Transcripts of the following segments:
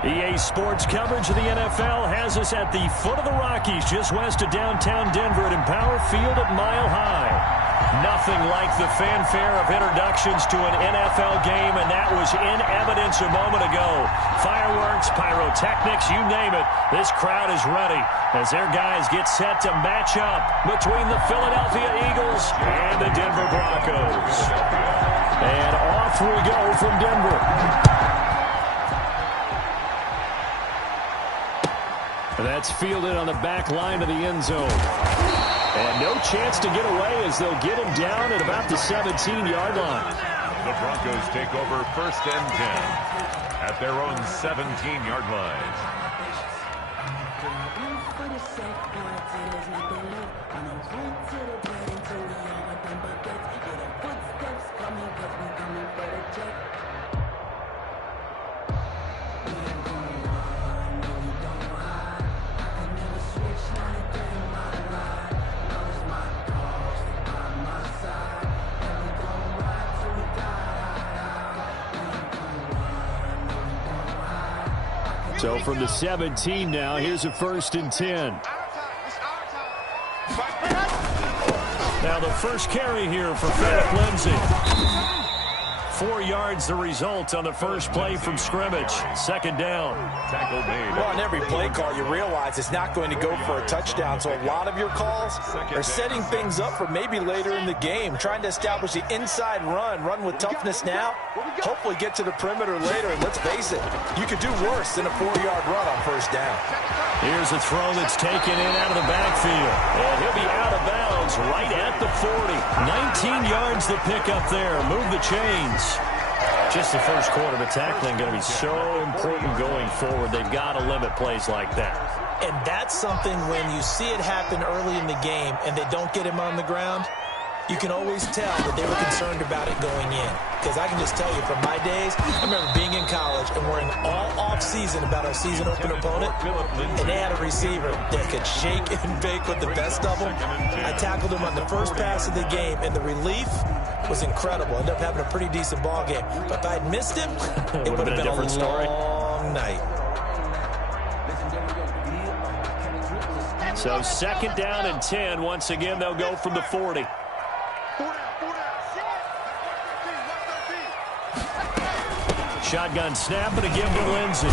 EA Sports coverage of the NFL has us at the foot of the Rockies, just west of downtown Denver at Empower Field at Mile High. Nothing like the fanfare of introductions to an NFL game, and that was in evidence a moment ago. Fireworks, pyrotechnics, you name it. This crowd is ready as their guys get set to match up between the Philadelphia Eagles and the Denver Broncos. And off we go from Denver. That's fielded on the back line of the end zone. And no chance to get away as they'll get him down at about the 17-yard line. The Broncos take over 1st and 10 at their own 17-yard line. So from the 17 now, here's a 1st and 10. Now the first carry here for Philip Lindsay. 4 yards the result on the first play from scrimmage. 2nd down. Tackle made. Well, on every play call, you realize it's not going to go for a touchdown. So a lot of your calls are setting things up for maybe later in the game, trying to establish the inside run with toughness now, hopefully get to the perimeter later. And let's face it, you could do worse than a 4-yard run on 1st down. Here's a throw that's taken in out of the backfield. And he'll be out of bounds right at the 40. 19 yards to pick up there. Move the chains. Just the first quarter, but tackling going to be so important going forward. They've got to limit plays like that. And that's something when you see it happen early in the game and they don't get him on the ground, you can always tell that they were concerned about it going in. Because I can just tell you from my days, I remember being in college and worrying all off-season about our season opener opponent, and they had a receiver that could shake and bake with the best of them. I tackled him on the first pass of the game, and the relief was incredible. Ended up having a pretty decent ball game. But if I'd missed him, it would have been a different story. Long night. So 2nd down and 10. Once again, they'll go from the 40. Shotgun snap and a give to Lindsay.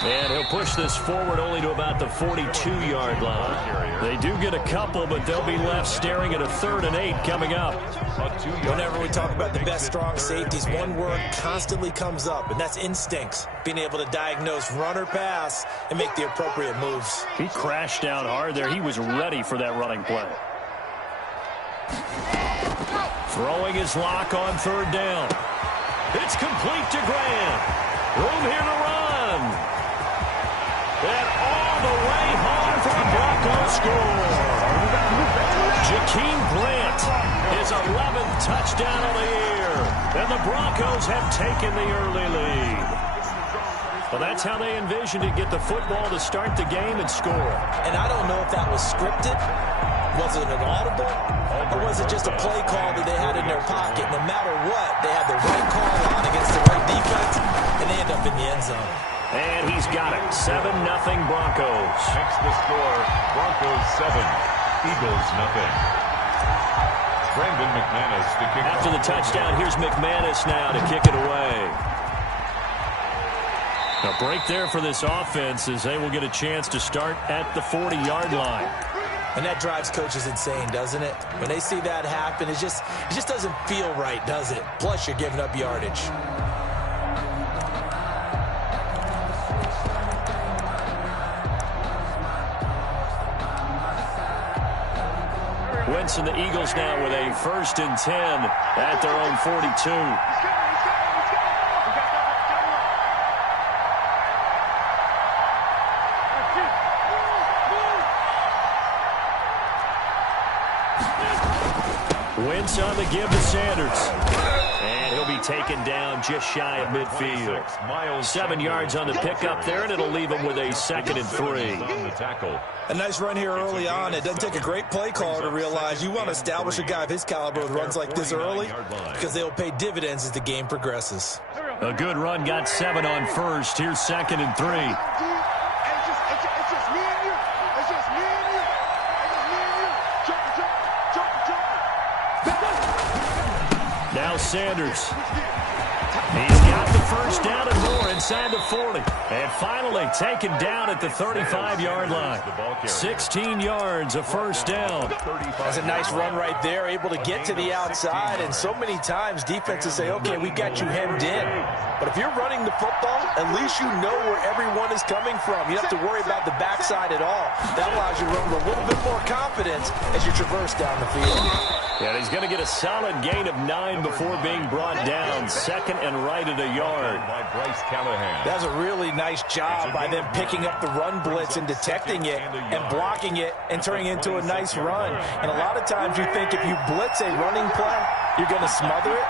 And he'll push this forward only to about the 42-yard line. They do get a couple, but they'll be left staring at a 3rd and 8 coming up. Whenever we talk about the best strong safeties, one word constantly comes up, and that's instincts. Being able to diagnose run or pass and make the appropriate moves. He crashed down hard there. He was ready for that running play. Throwing his lock on 3rd down. It's complete to Graham. Room here to run. And all the way home for the Broncos score. Jakeem Grant, his 11th touchdown of the year. And the Broncos have taken the early lead. Well, that's how they envisioned it, get the football to start the game and score. And I don't know if that was scripted. Was it an audible? Or was it just a play call that they had in their pocket? No matter what, they had the right call on against the right defense, and they end up in the end zone. And he's got it. 7-0 Broncos. Makes the score. Broncos 7, Eagles 0. Brandon McManus to kick After the touchdown, here's McManus now to kick it away. A break there for this offense as they will get a chance to start at the 40-yard line. And that drives coaches insane, doesn't it? When they see that happen, it just doesn't feel right, does it? Plus, you're giving up yardage. Wentz and the Eagles now with a 1st and 10 at their own 42. Wentz on the give to Sanders. And he'll be taken down just shy of midfield. 7 yards on the pickup there, and it'll leave him with a 2nd and 3. A nice run here early on. It doesn't take a great play caller to realize you want to establish a guy of his caliber with runs like this early because they'll pay dividends as the game progresses. A good run, got 7 on first. Here's 2nd and 3. It's just me and you. It's just me and you. It's just me and you. Joker. Now Sanders. He's got the first down and more inside the 40. And finally taken down at the 35-yard line. 16 yards, a first down. That's a nice run right there, able to get to the outside. And so many times defenses say, okay, we got you hemmed in. But if you're running the football, at least you know where everyone is coming from. You don't have to worry about the backside at all. That allows you to run with a little bit more confidence as you traverse down the field. Yeah, he's going to get a solid gain of 9 before being brought down. 2nd and right at a yard. That's a really nice job by them picking up the run blitz and detecting it and blocking it and turning it into a nice run. And a lot of times you think if you blitz a running play, you're going to smother it.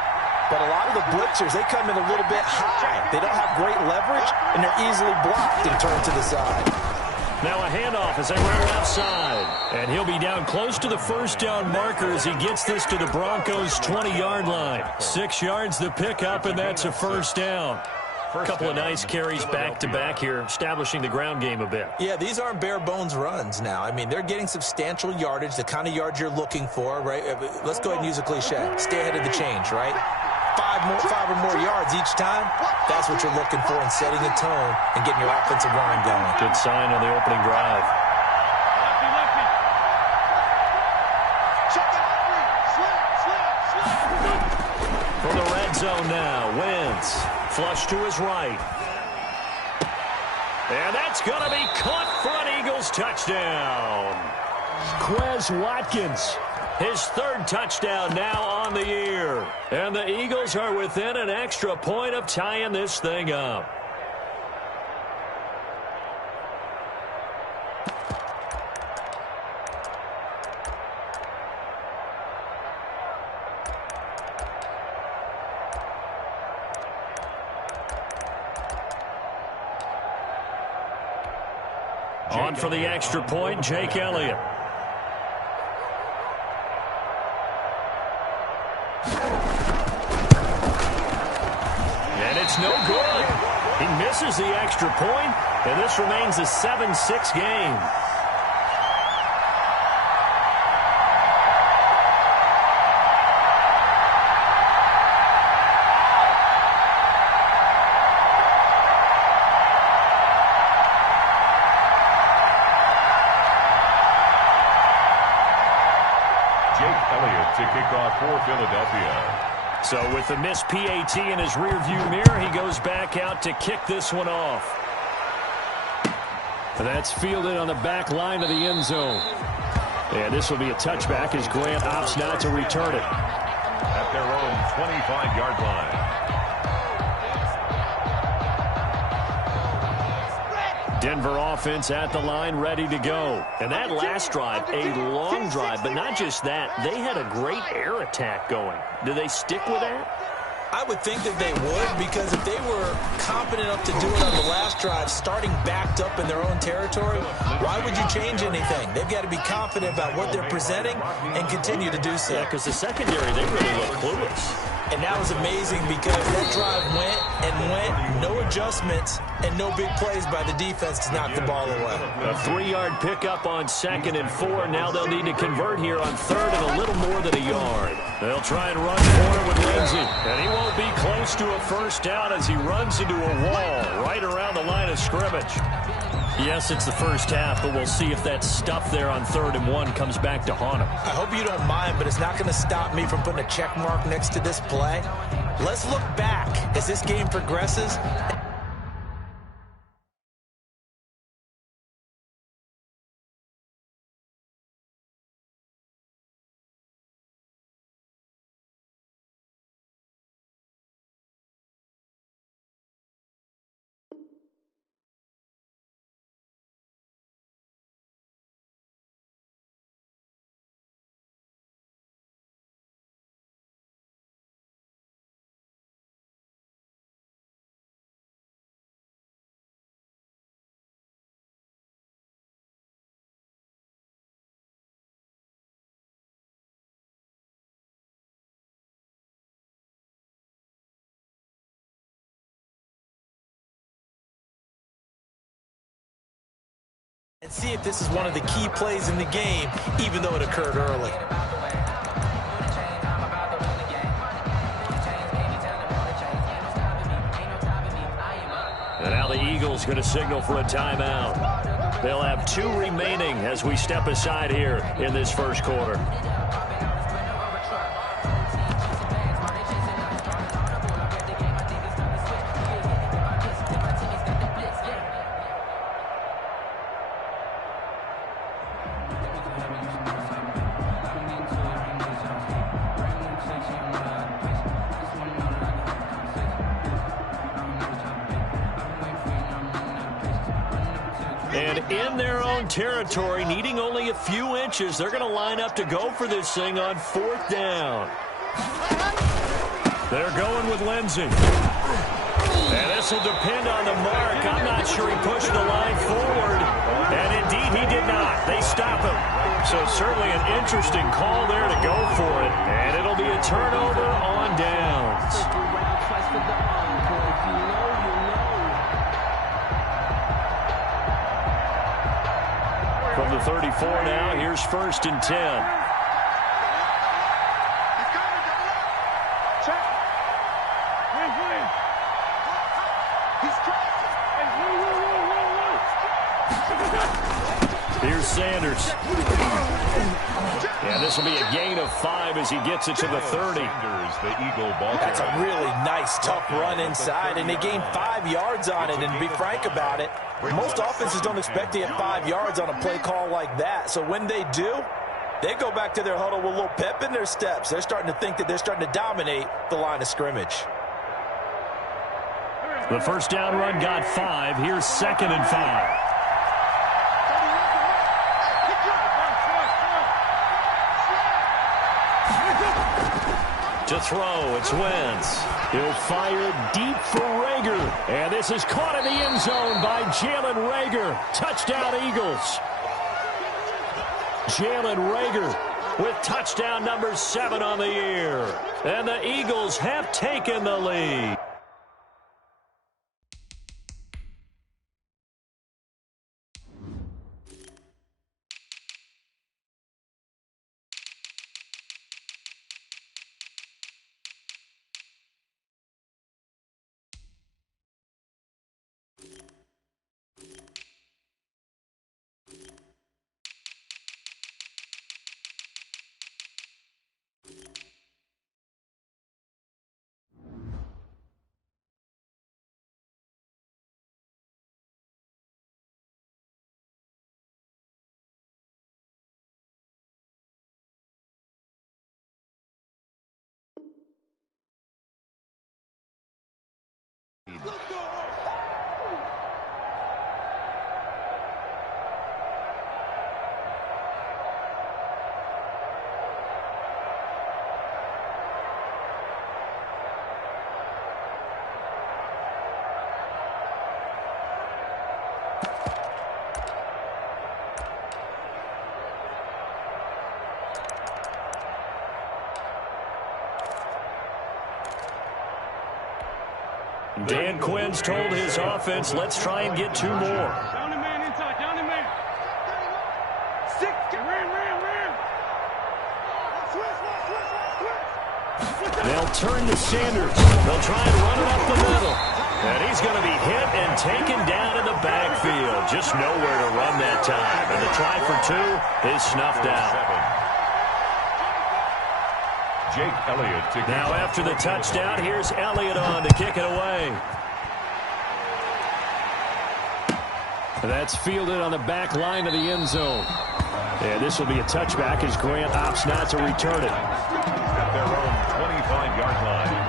But a lot of the blitzers, they come in a little bit high. They don't have great leverage, and they're easily blocked and turned to the side. Now a handoff as they run left side. And he'll be down close to the first down marker as he gets this to the Broncos' 20-yard line. 6 yards the pickup, and that's a first down. A couple of nice carries back-to-back here, establishing the ground game a bit. Yeah, these aren't bare-bones runs now. I mean, they're getting substantial yardage, the kind of yards you're looking for, right? Let's go ahead and use a cliche. Stay ahead of the change, right? 5 or more yards each time, that's what you're looking for in setting a tone and getting your offensive line going. Good sign on the opening drive. For the red zone now, Wentz. Flush to his right. And that's going to be caught for an Eagles touchdown. Quez Watkins. His 3rd touchdown now on the year. And the Eagles are within an extra point of tying this thing up. On for the extra point, Jake Elliott. And it's no good. He misses the extra point, and this remains a 7-6 game. To kick off for Philadelphia. So with the missed PAT in his rearview mirror, he goes back out to kick this one off. That's fielded on the back line of the end zone. And this will be a touchback as Grant opts not to return it. At their own 25-yard line. Denver offense at the line, ready to go. And that last drive, a long drive, but not just that. They had a great air attack going. Do they stick with that? I would think that they would, because if they were confident enough to do it on the last drive, starting backed up in their own territory, why would you change anything? They've got to be confident about what they're presenting and continue to do so. Yeah, because the secondary, they really look clueless. And that was amazing because that drive went and went, no adjustments, and no big plays by the defense to knock the ball away. A 3-yard pickup on 2nd and 4. Now they'll need to convert here on 3rd and a little more than a yard. They'll try and run for it with Lindsey. And he won't be close to a first down as he runs into a wall right around the line of scrimmage. Yes, it's the first half, but we'll see if that stuff there on 3rd and 1 comes back to haunt him. I hope you don't mind, but it's not going to stop me from putting a check mark next to this play. Let's look back as this game progresses. And see if this is one of the key plays in the game, even though it occurred early. And now the Eagles going to signal for a timeout. They'll have 2 remaining as we step aside here in this first quarter. And in their own territory, needing only a few inches, they're going to line up to go for this thing on 4th down. They're going with Lindsey. And this will depend on the mark. I'm not sure he pushed the line forward. And indeed, he did not. They stop him. So certainly an interesting call there to go for it. And it'll be a turnover on downs. From the 34 now, here's 1st and 10. Here's Sanders. Yeah, this will be a gain of 5 as he gets it to the 30. That's a really nice, tough run inside, and they gained 5 yards on it. And to be frank about it, most offenses don't expect to get 5 yards on a play call like that. So when they do, they go back to their huddle with a little pep in their steps. They're starting to think that they're starting to dominate the line of scrimmage. The first down run got 5. Here's 2nd and 5. To throw, it's Wentz. He'll fire deep for Rager. And this is caught in the end zone by Jalen Rager. Touchdown, Eagles. Jalen Rager with touchdown number 7 on the year. And the Eagles have taken the lead. Dan Quinn's told his offense, let's try and get 2 more. Down the man inside, down the man. 6, ram. They'll turn to Sanders. They'll try and run it up the middle. And he's going to be hit and taken down in the backfield. Just nowhere to run that time. And the try for 2 is snuffed out. Jake Elliott. Now after the touchdown, here's Elliott on to kick it away. That's fielded on the back line of the end zone. And this will be a touchback as Grant opts not to return it. At their own 25-yard line.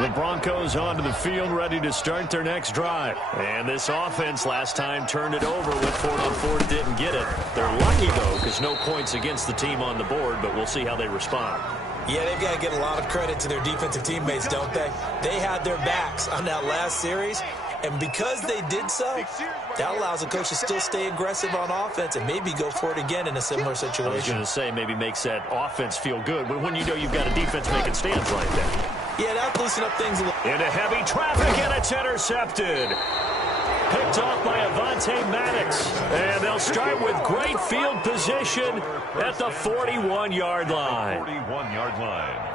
The Broncos onto the field, ready to start their next drive. And this offense last time turned it over with 4th on 4th, didn't get it. They're lucky, though, because no points against the team on the board, but we'll see how they respond. Yeah, they've got to get a lot of credit to their defensive teammates, don't they? They had their backs on that last series, and because they did so, that allows the coach to still stay aggressive on offense and maybe go for it again in a similar situation. I was going to say maybe makes that offense feel good, but when you know you've got a defense making stands like that. Yeah, that'll loosen up things a little. Into heavy traffic, and it's intercepted. Picked off by Avonte Maddox. And they'll start with great field position at the 41-yard line. 41-yard line.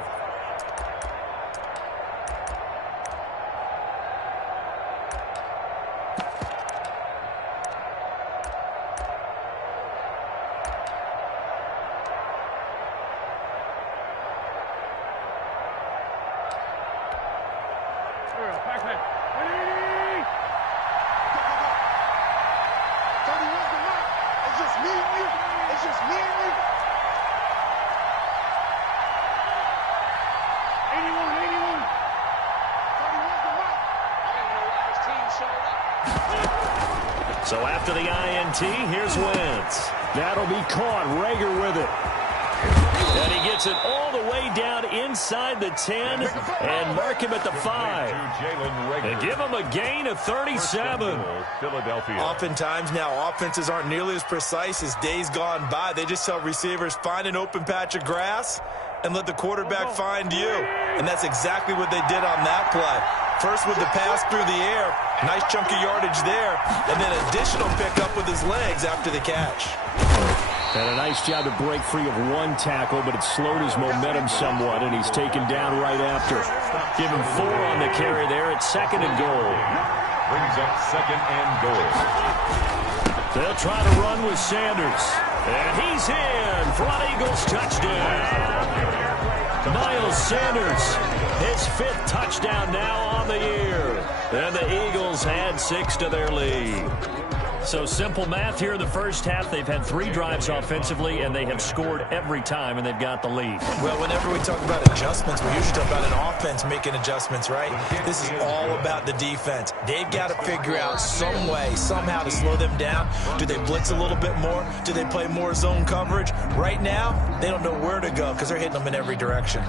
So after the INT, here's Wentz. That'll be caught. Rager with it. And he gets it all the way down inside the 10 and mark him at the 5. And give him a gain of 37. Philadelphia. Oftentimes now, offenses aren't nearly as precise as days gone by. They just tell receivers, find an open patch of grass and let the quarterback find you. And that's exactly what they did on that play. First with the pass through the air, nice chunk of yardage there, and then additional pickup with his legs after the catch. And a nice job to break free of one tackle, but it slowed his momentum somewhat, and he's taken down right after. Give him 4 on the carry there at 2nd and goal. Brings up 2nd and goal. They'll try to run with Sanders. And he's in for an Eagles touchdown. Miles Sanders, his 5th touchdown now on the year. And the Eagles add 6 to their lead. So simple math here in the first half. They've had 3 drives offensively, and they have scored every time, and they've got the lead. Well, whenever we talk about adjustments, we usually talk about an offense making adjustments, right? This is all about the defense. They've got to figure out some way, somehow to slow them down. Do they blitz a little bit more? Do they play more zone coverage? Right now, they don't know where to go because they're hitting them in every direction.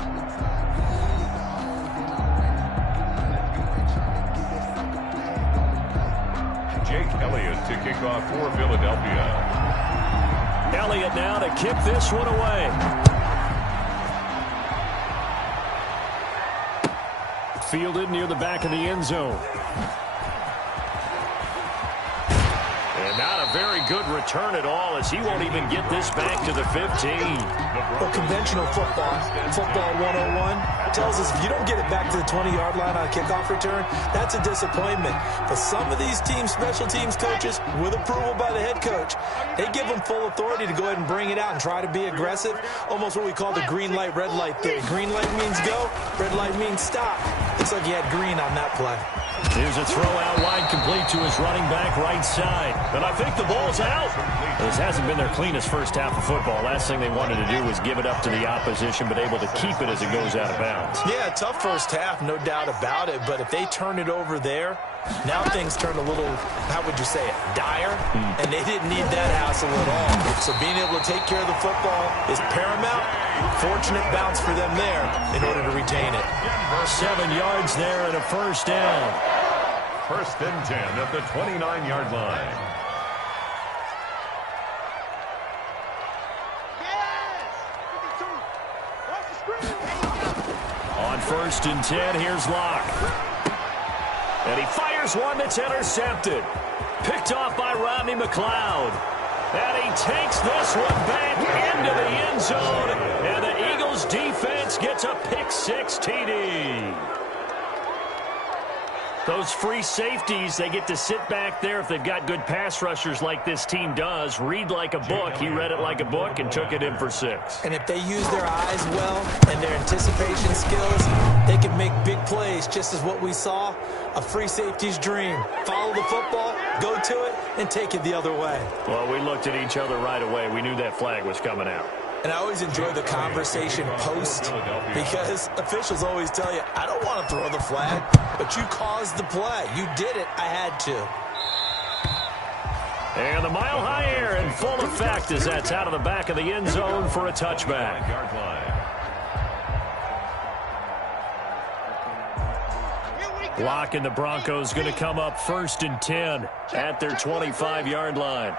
Jake Elliott to kick off for Philadelphia. Elliott now to kick this one away. Fielded near the back of the end zone. And not a very good return at all, as he won't even get this back to the 15. Well, conventional football 101, tells us if you don't get it back to the 20-yard line on a kickoff return, that's a disappointment. But some of these teams, special teams coaches, with approval by the head coach, they give them full authority to go ahead and bring it out and try to be aggressive, almost what we call the green light, red light theory. Green light means go, red light means stop. Looks like he had green on that play. Here's a throw out wide, complete to his running back right side. And I think the ball's out. This hasn't been their cleanest first half of football. Last thing they wanted to do was give it up to the opposition, but able to keep it as it goes out of bounds. Yeah, tough first half, no doubt about it. But if they turn it over there, now things turn a little, how would you say it, dire? And they didn't need that hassle at all. So being able to take care of the football is paramount. Fortunate bounce for them there in order to retain it. 7 yards there and a first down. 1st and 10 at the 29-yard line. On 1st and 10, here's Locke. And he fires one that's intercepted. Picked off by Rodney McLeod. And he takes this one back into the end zone. And the Eagles defense gets a pick-6 TD. Those free safeties, they get to sit back there if they've got good pass rushers like this team does. Read like a book. He read it like a book and took it in for 6. And if they use their eyes well and their anticipation skills, they can make big plays, just as what we saw, a free safety's dream. Follow the football, go to it, and take it the other way. Well, we looked at each other right away. We knew that flag was coming out. And I always enjoy the conversation post, because officials always tell you, I don't want to throw the flag, but you caused the play. You did it. I had to. And the Mile High Air in full effect as that's out of the back of the end zone for a touchback. Locke and the Broncos going to come up 1st and 10 at their 25-yard line.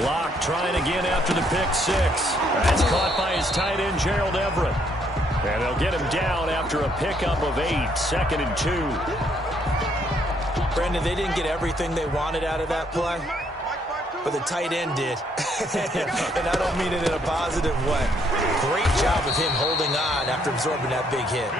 Locke trying again after the pick six. That's caught by his tight end, Gerald Everett. And they'll get him down after a pickup of 8, 2nd and 2. Brandon, they didn't get everything they wanted out of that play, but the tight end did. And I don't mean it in a positive way. Great job of him holding on after absorbing that big hit.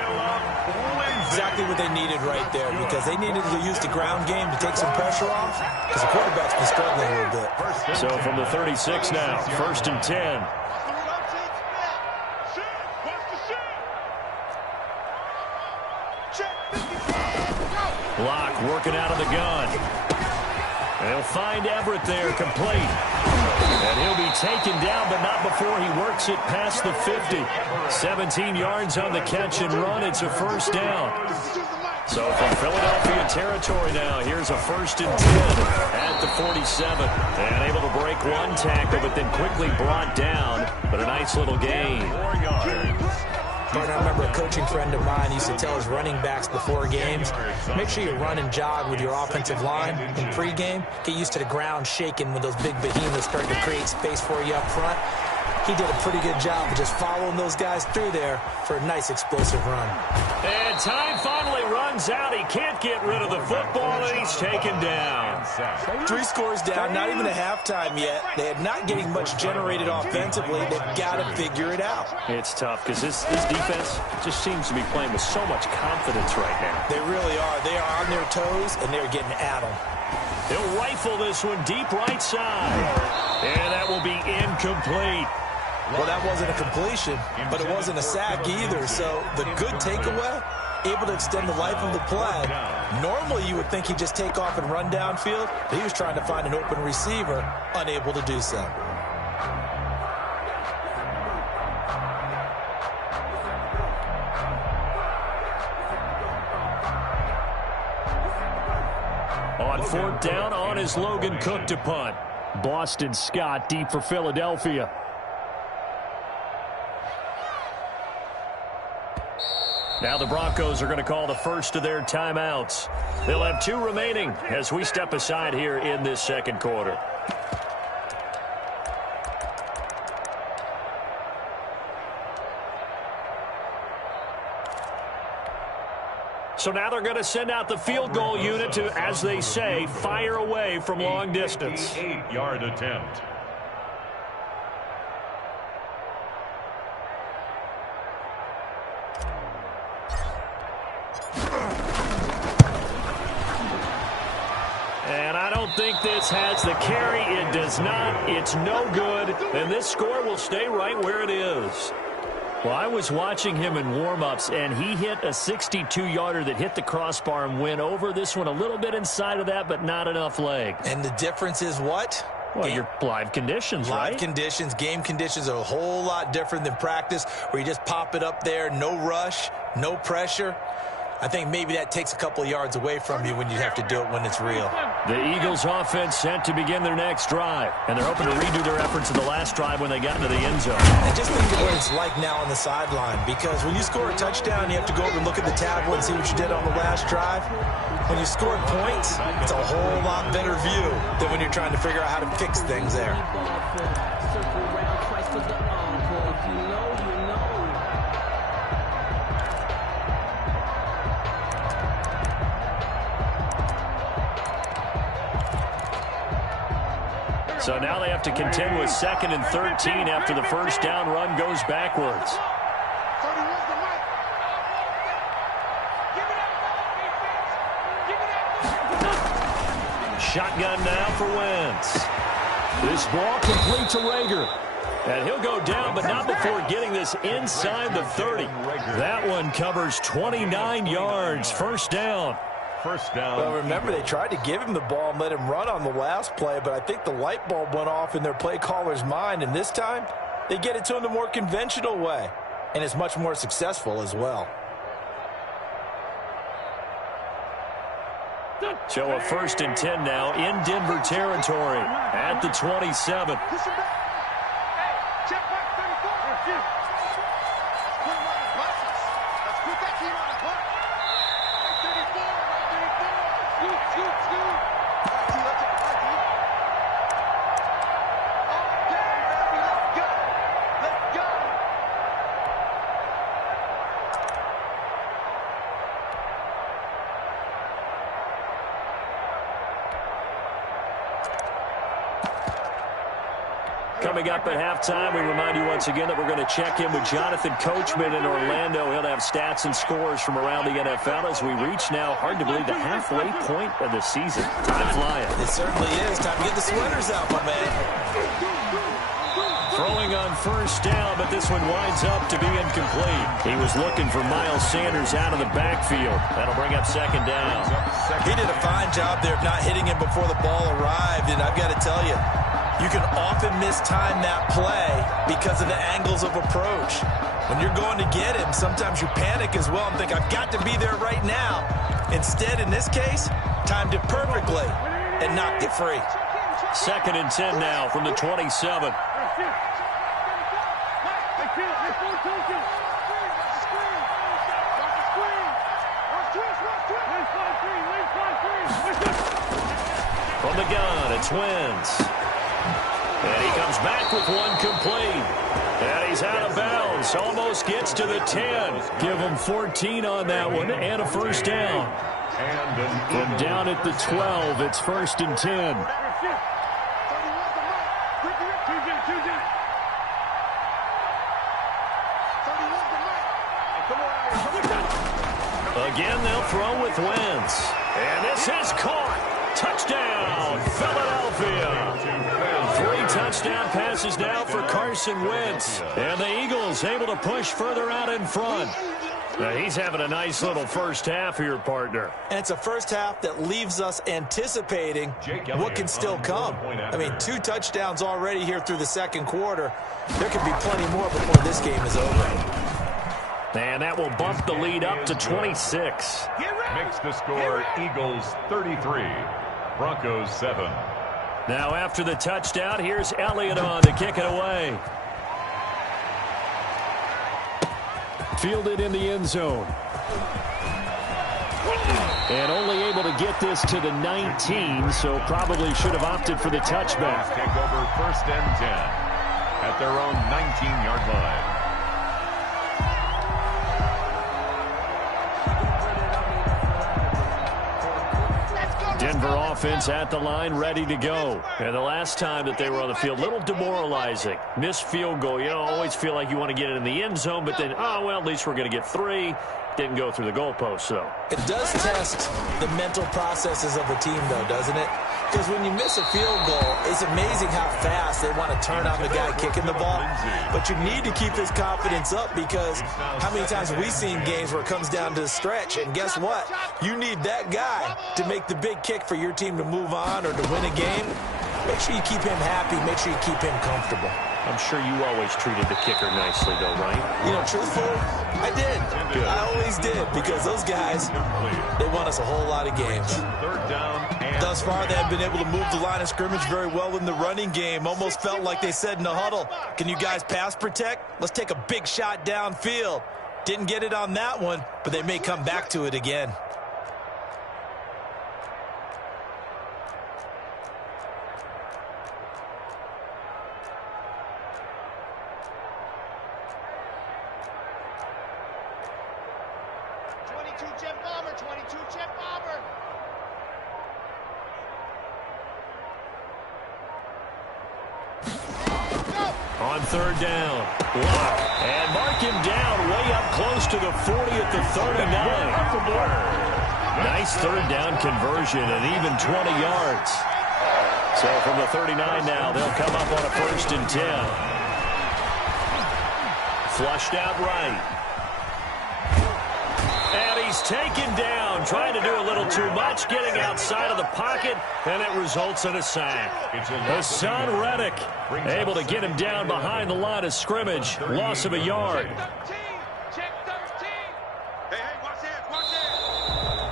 Exactly what they needed right there, because they needed to use the ground game to take some pressure off, because the quarterback's been struggling a little bit. So from the 36 now, 1st and 10. Locke working out of the gun. They'll find Everett there, complete. And he'll be taken down, but not before he works it past the 50. 17 yards on the catch and run. It's a 1st down. So from Philadelphia territory now, here's a 1st and 10 at the 47. And able to break one tackle, but then quickly brought down. But a nice little gain. I remember a coaching friend of mine used to tell his running backs before games, make sure you run and jog with your offensive line in pregame. Get used to the ground shaking when those big behemoths start to create space for you up front. He did a pretty good job of just following those guys through there for a nice explosive run. And time finally runs out. He can't get rid of the football, and he's taken down. 3 scores down, not even a halftime yet. They are not getting much generated offensively. They've got to figure it out. It's tough because this defense just seems to be playing with so much confidence right now. They really are. They are on their toes, and they're getting at them. He'll rifle this one deep right side. And that will be incomplete. Well, that wasn't a completion, but it wasn't a sack either. So the good takeaway, able to extend the life of the play. Normally, you would think he'd just take off and run downfield, but he was trying to find an open receiver, unable to do so. On 4th down, on is Logan Cook to punt. Boston Scott deep for Philadelphia. Now the Broncos are going to call the first of their timeouts. They'll have 2 remaining as we step aside here in this 2nd quarter. So now they're going to send out the field goal unit to, as they say, fire away from long distance. 8-yard attempt. And I don't think this has the carry. It does not. It's no good. And this score will stay right where it is. Well, I was watching him in warm-ups, and he hit a 62-yarder that hit the crossbar and went over. This one a little bit inside of that, but not enough leg. And the difference is what? Well, your live conditions, right? Live conditions, game conditions are a whole lot different than practice, where you just pop it up there, no rush, no pressure. I think maybe that takes a couple of yards away from you when you have to do it when it's real. The Eagles offense set to begin their next drive, and they're hoping to redo their efforts in the last drive when they got into the end zone. And just think of what it's like now on the sideline, because when you score a touchdown, you have to go over and look at the tablet and see what you did on the last drive. When you scored points, it's a whole lot better view than when you're trying to figure out how to fix things there. So now they have to contend with 2nd and 13 after the first down run goes backwards. Shotgun now for Wentz. This ball complete to Rager. And he'll go down, but not before getting this inside the 30. That one covers 29 yards. 1st down. 1st down. Well, remember, they tried to give him the ball and let him run on the last play, but I think the light bulb went off in their play caller's mind, and this time they get it to him the more conventional way, and it's much more successful as well. So a 1st and 10 now in Denver territory at the 27. Coming up at halftime, we remind you once again that we're going to check in with Jonathan Coachman in Orlando. He'll have stats and scores from around the NFL as we reach now, hard to believe, the halfway point of the season. Time flying. It certainly is. Time to get the sweaters out, my man. Throwing on first down, but this one winds up to be incomplete. He was looking for Miles Sanders out of the backfield. That'll bring up second down. He did a fine job there of not hitting him before the ball arrived, and I've got to tell you, you can often mistime that play because of the angles of approach. When you're going to get him, sometimes you panic as well and think, I've got to be there right now. Instead, in this case, timed it perfectly and knocked it free. 2nd and 10 now from the 27. From the gun, it's Wentz. And he comes back with one complete. And he's out of bounds. Almost gets to the 10. Give him 14 on that one and a first down. From down at the 12, it's 1st and 10. Again, they'll throw with Wentz. And this is caught. Touchdown, Philadelphia. 3 touchdown passes now for Carson Wentz. And the Eagles able to push further out in front. Now, he's having a nice little first half here, partner. And it's a first half that leaves us anticipating what can still come. I mean, 2 touchdowns already here through the second quarter. There could be plenty more before this game is over. And that will bump the lead up to 26. Makes the score Eagles 33, Broncos 7. Now after the touchdown, here's Elliott on to kick it away. Fielded in the end zone. And only able to get this to the 19, so probably should have opted for the touchback. Take over 1st and 10 at their own 19-yard line. Denver offense at the line, ready to go. And the last time that they were on the field, a little demoralizing. Missed field goal. You know, always feel like you want to get it in the end zone, but then, oh, well, at least we're going to get 3. Didn't go through the goalpost, though. It does test the mental processes of a team, though, doesn't it? Because when you miss a field goal, it's amazing how fast they want to turn on the guy kicking the ball. But you need to keep his confidence up because how many times have we seen games where it comes down to the stretch? And guess what? You need that guy to make the big kick for your team to move on or to win a game. Make sure you keep him happy. Make sure you keep him comfortable. I'm sure you always treated the kicker nicely, though, right? You know, truthfully, I did. Good. I always did because those guys, they won us a whole lot of games. 3rd down and thus far, they have been able to move the line of scrimmage very well in the running game. Almost felt like they said in the huddle, can you guys pass protect? Let's take a big shot downfield. Didn't get it on that one, but they may come back to it again. On 3rd down, block, and mark him down way up close to the 40 at the 39. Nice 3rd down conversion and even 20 yards. So from the 39 now, they'll come up on a 1st and 10. Flushed out right. And he's taken down, trying to do a little too much, getting outside of the pocket, and it results in a sack. Hassan Reddick able to get him down behind the line of scrimmage. Loss of a yard.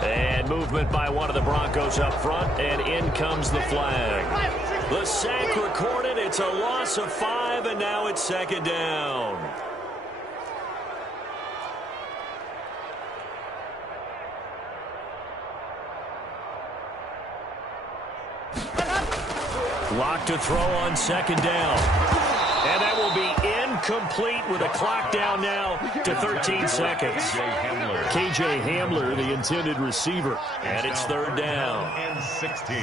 And movement by one of the Broncos up front, and in comes the flag. The sack recorded. It's a loss of 5, and now it's 2nd down. Lock to throw on 2nd down. And that will be incomplete with a clock down now to 13 seconds. KJ Hamler, the intended receiver. And it's 3rd down. And 16.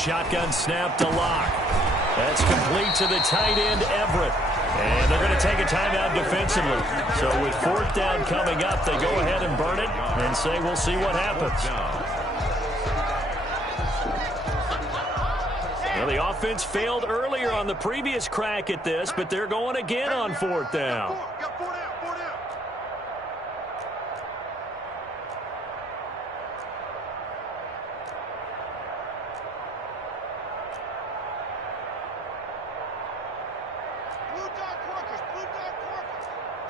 shotgun snap to Locke. That's complete to the tight end, Everett. And they're going to take a timeout defensively. So with 4th down coming up, they go ahead and burn it and say we'll see what happens. Well, the offense failed earlier on the previous crack at this, but they're going again on 4th down.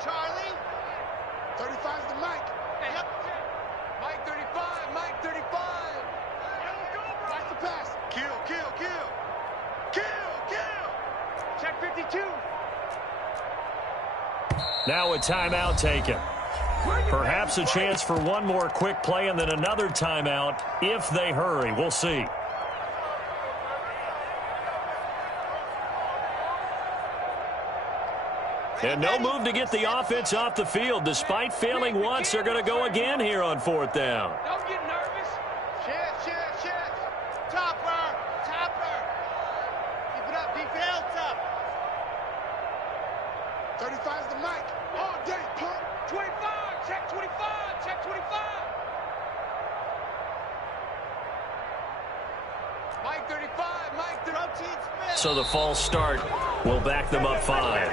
Charlie, 35's the Mike. Yep. Mike 35, Mike 35. Watch the pass. Kill. Check 52. Now a timeout taken. Perhaps a chance for one more quick play and then another timeout if they hurry. We'll see. And no move to get the offense off the field. Despite failing once, they're going to go again here on 4th down. Don't get nervous. Shift. Topper. Keep it up, defense up. 35's the mic. All day, pump. 25, check 25, check 25. Mike 35, Mike 13. So the false start will back them up 5.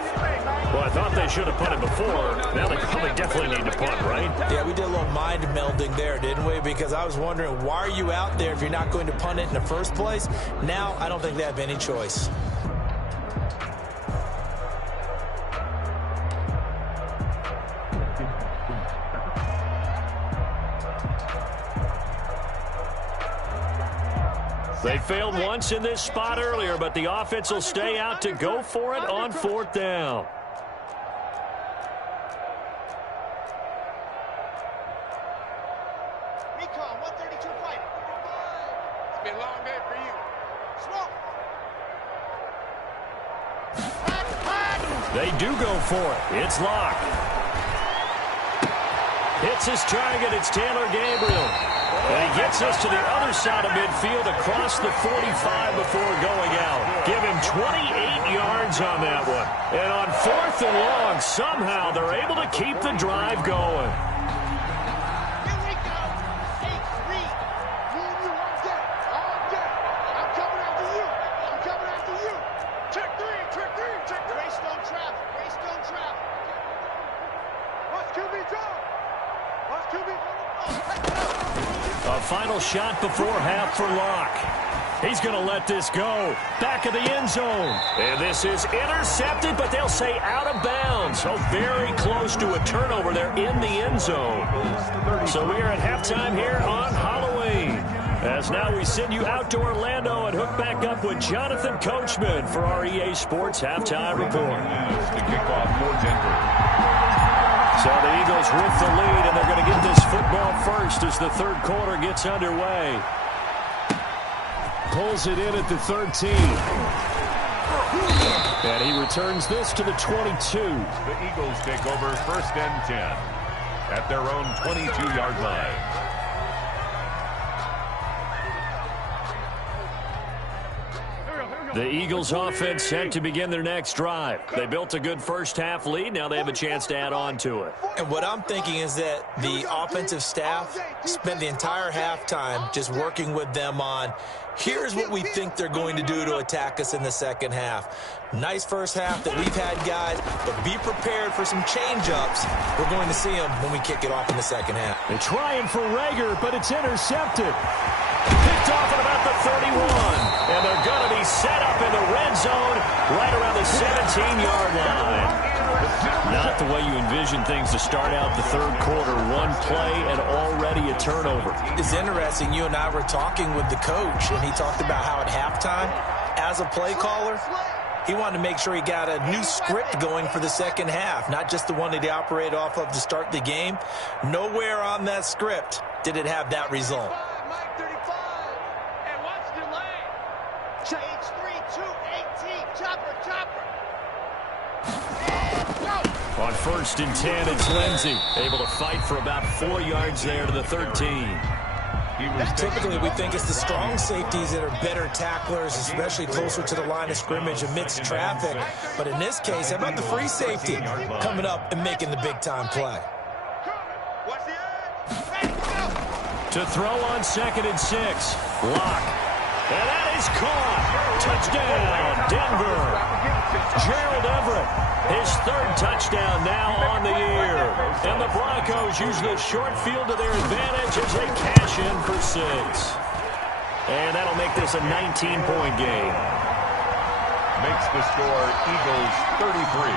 Well, I thought they should have punted before. Now they probably definitely need to punt, right? Yeah, we did a little mind melding there, didn't we? Because I was wondering, why are you out there if you're not going to punt it in the first place? Now, I don't think they have any choice. They failed once in this spot earlier, but the offense will stay out to go for it on 4th down. Recon, 132 fight. It's been a long day for you. Smoke. They do go for it. It's Locke. Hits his target. It's Taylor Gabriel. And he gets us to the other side of midfield across the 45 before going out. Give him 28 yards on that one. And on 4th and long, somehow they're able to keep the drive going. Here we go. 8-3. Me and you all day. All day. I'm coming after you. Check 3. Race don't travel. Watch QB drop. A final shot before half for Locke. He's going to let this go. Back of the end zone. And this is intercepted, but they'll say out of bounds. So very close to a turnover there in the end zone. So we are at halftime here on Halloween. As now we send you out to Orlando and hook back up with Jonathan Coachman for our EA Sports Halftime Report. To kick off for Denver. So the Eagles with the lead, and they're going to get this football first as the third quarter gets underway. Pulls it in at the 13. And he returns this to the 22. The Eagles take over 1st and 10 at their own 22-yard line. The Eagles offense set to begin their next drive. They built a good first-half lead. Now they have a chance to add on to it. And what I'm thinking is that the offensive staff spent the entire halftime just working with them on, here's what we think they're going to do to attack us in the second half. Nice first half that we've had, guys, but be prepared for some change-ups. We're going to see them when we kick it off in the second half. They're trying for Rager, but it's intercepted. Picked off at about the 31. And they're going to be set up in the red zone right around the 17-yard line. Not the way you envision things to start out the third quarter. One play and already a turnover. It's interesting. You and I were talking with the coach, and he talked about how at halftime, as a play caller, he wanted to make sure he got a new script going for the second half, not just the one that he operated off of to start the game. Nowhere on that script did it have that result. Mike 35. And watch delay. Change 3, 2, 18. Chopper. On 1st and 10, it's Lindsey. Able to fight for about 4 yards there to the 13. Typically, we think it's the strong safeties that are better tacklers, especially closer to the line of scrimmage amidst traffic. But in this case, how about the free safety coming up and making the big-time play? To throw on 2nd and 6. Lock. And that is caught. Touchdown, Denver. Gerald Everett, his 3rd touchdown now on the year. And the Broncos use the short field to their advantage as they cash in for 6. And that'll make this a 19-point game. Makes the score Eagles 33,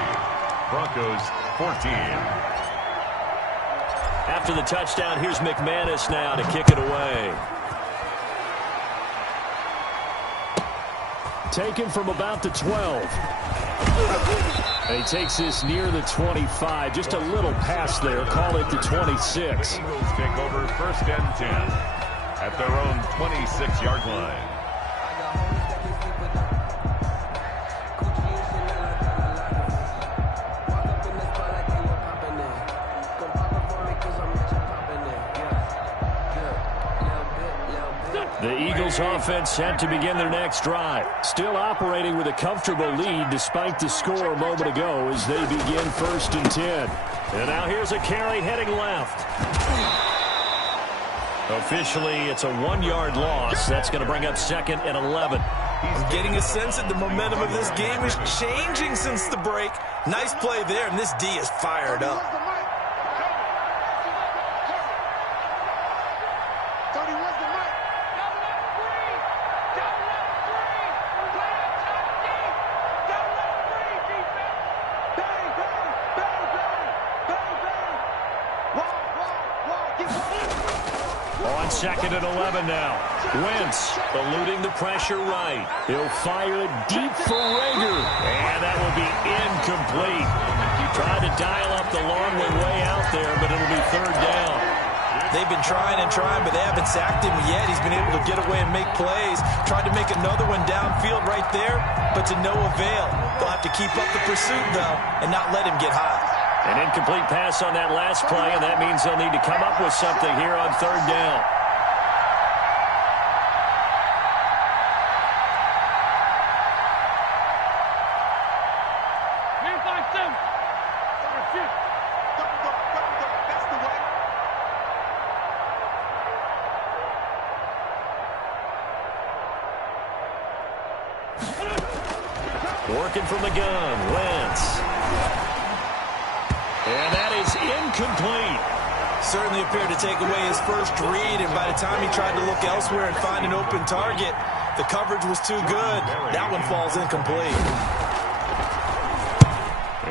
Broncos 14. After the touchdown, here's McManus now to kick it away. Taken from about the 12. And he takes this near the 25. Just a little pass there. Call it the 26. The Eagles take over 1st and 10 at their own 26-yard line. The Eagles offense set to begin their next drive. Still operating with a comfortable lead despite the score a moment ago as they begin 1st and 10. And now here's a carry heading left. Officially, it's a 1-yard loss. That's going to bring up 2nd and 11. I'm getting a sense that the momentum of this game is changing since the break. Nice play there, and this D is fired up. On 2nd and 11 now. Wentz eluding the pressure right. He'll fire it deep for Rager. And that will be incomplete. Tried to dial up the long way out there, but it'll be 3rd down. They've been trying and trying, but they haven't sacked him yet. He's been able to get away and make plays. Tried to make another one downfield right there, but to no avail. They'll have to keep up the pursuit, though, and not let him get high. An incomplete pass on that last play, and that means they'll need to come up with something here on 3rd down. Working from the gun, Wentz. And that is incomplete. Certainly appeared to take away his first read, and by the time he tried to look elsewhere and find an open target, the coverage was too good. That one falls incomplete.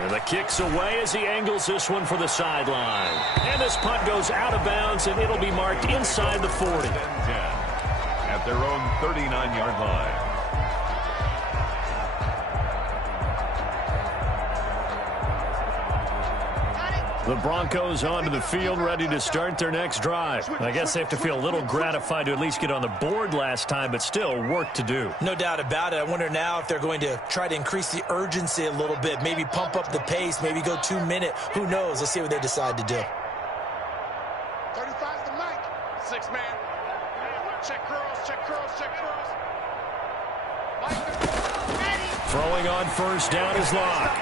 And the kick's away as he angles this one for the sideline. And this punt goes out of bounds, and it'll be marked inside the 40. 10 at their own 39-yard line. The Broncos onto the field, ready to start their next drive. I guess they have to feel a little gratified to at least get on the board last time, but still work to do. No doubt about it. I wonder now if they're going to try to increase the urgency a little bit, maybe pump up the pace, maybe go 2-minute. Who knows? Let's see what they decide to do. 35's the mic. 6-man. Check curls, check curls, check curls. Throwing on 1st down is Lock.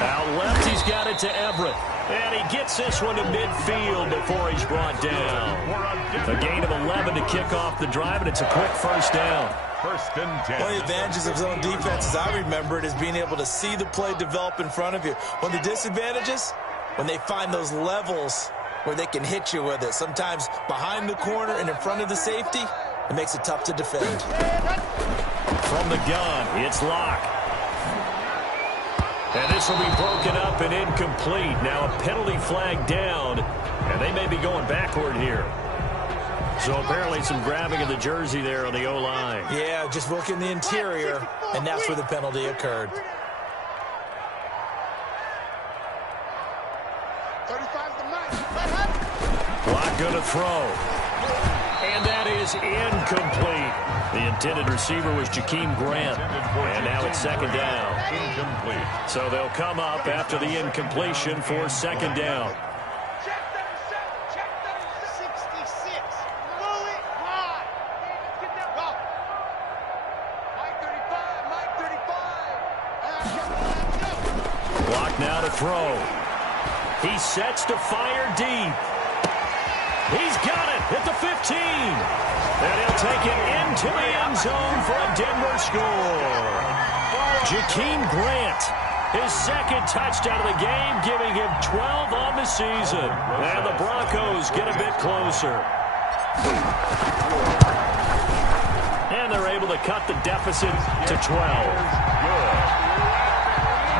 Out left, he's got it to Everett. And he gets this one to midfield before he's brought down. A gain of 11 to kick off the drive, and it's a quick 1st down. 1st and 10. One of the advantages of zone defense, as I remember it, is being able to see the play develop in front of you. One of the disadvantages, when they find those levels where they can hit you with it. Sometimes behind the corner and in front of the safety, it makes it tough to defend. From the gun, it's Lock. And this will be broken up and incomplete. Now a penalty flag down, and they may be going backward here. So apparently some grabbing of the jersey there on the O-line. Yeah, just look in the interior, and that's where the penalty occurred. 35's the mic. Lock going to throw. And that is incomplete. The intended receiver was Jakeem Grant. And now it's 2nd down. Incomplete. So they'll come up after the incompletion for 2nd down. Check 37, check 36. now to throw. He sets to fire deep. He's got it at the 15. And he'll take it into the end zone for a Denver score. Jakeem Grant, his second touchdown of the game, giving him 12 on the season. And the Broncos get a bit closer. And they're able to cut the deficit to 12. Good.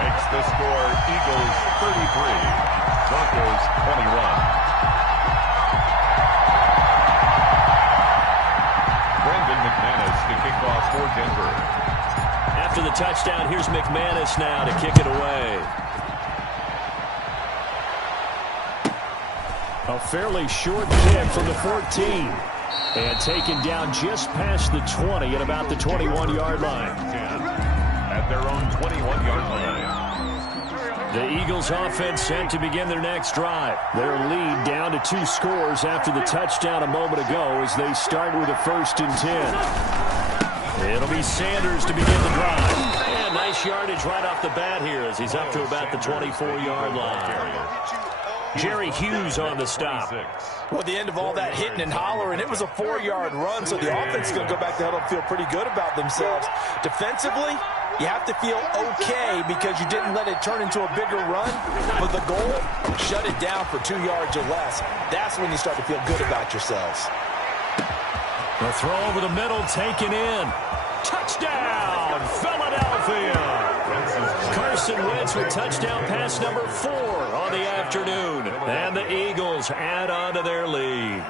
Makes the score Eagles 33. Broncos 21. Brandon McManus to kick off for Denver. After the touchdown, here's McManus now to kick it away. A fairly short kick from the 14. And taken down just past the 20 at about the 21-yard line. At their own 21-yard line. The Eagles offense set to begin their next drive. Their lead down to 2 scores after the touchdown a moment ago as they start with a 1st and 10. It'll be Sanders to begin the drive. And nice yardage right off the bat here as he's up to about the 24-yard line. Jerry Hughes on the stop. Well, at the end of all that hitting and hollering, it was a 4-yard run, so the offense is going to go back to huddle and feel pretty good about themselves. Defensively, you have to feel okay because you didn't let it turn into a bigger run. But the goal, shut it down for 2 yards or less. That's when you start to feel good about yourselves. The throw over the middle taken in. Touchdown, Philadelphia. Carson Wentz with touchdown pass number 4 on the afternoon. And the Eagles add on to their lead.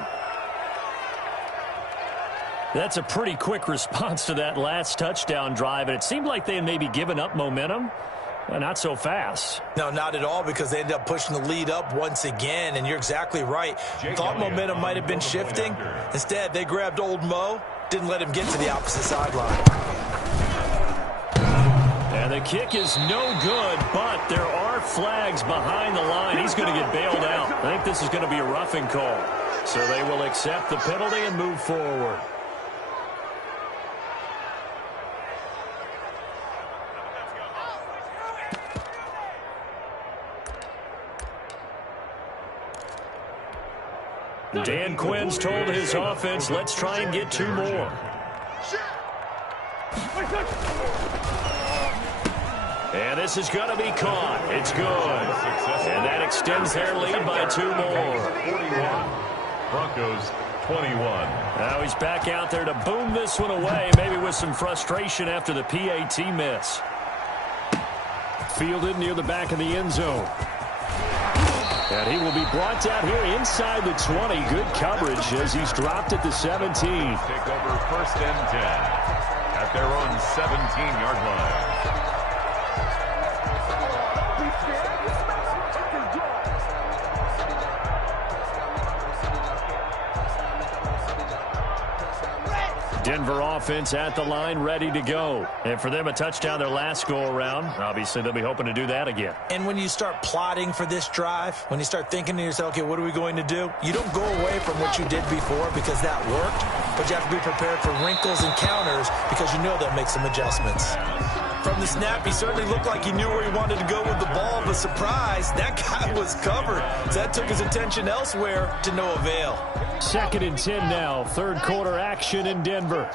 That's a pretty quick response to that last touchdown drive. And it seemed like they had maybe given up momentum. Well, not so fast. No, not at all, because they ended up pushing the lead up once again. And you're exactly right. Thought momentum might have been shifting. Instead, they grabbed old Mo, didn't let him get to the opposite sideline. And the kick is no good, but there are flags behind the line. He's going to get bailed out. I think this is going to be a roughing call. So they will accept the penalty and move forward. Dan Quinn's told his offense, let's try and get 2 more. And this is going to be caught. It's good. And that extends their lead by 2 more. 41. Broncos 21. Now he's back out there to boom this one away, maybe with some frustration after the PAT miss. Fielded near the back of the end zone. And he will be brought down here inside the 20. Good coverage as he's dropped at the 17. Take over 1st and 10 at their own 17-yard line. Denver offense at the line, ready to go. And for them, a touchdown their last go-around. Obviously, they'll be hoping to do that again. And when you start plotting for this drive, when you start thinking to yourself, okay, what are we going to do? You don't go away from what you did before because that worked, but you have to be prepared for wrinkles and counters because you know they'll make some adjustments. From the snap, he certainly looked like he knew where he wanted to go with the ball, but surprise, that guy was covered. So that took his attention elsewhere to no avail. 2nd and 10 now. 3rd quarter action in Denver.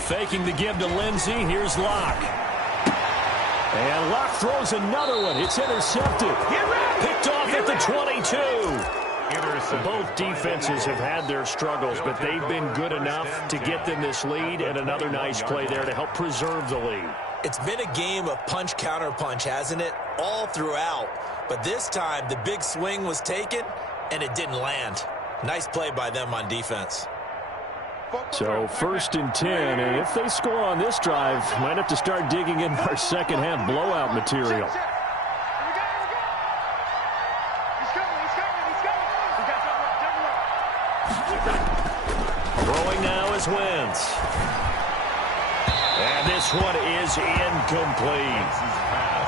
Faking the give to Lindsey. Here's Locke. And Locke throws another one. It's intercepted. Picked off at the 22. Both defenses have had their struggles, but they've been good enough to get them this lead, and another nice play there to help preserve the lead. It's been a game of punch-counter-punch, hasn't it? All throughout. But this time, the big swing was taken, and it didn't land. Nice play by them on defense. So 1st and 10, and if they score on this drive, might have to start digging in our second-half blowout material. Throwing now is Wentz. And And this one is incomplete.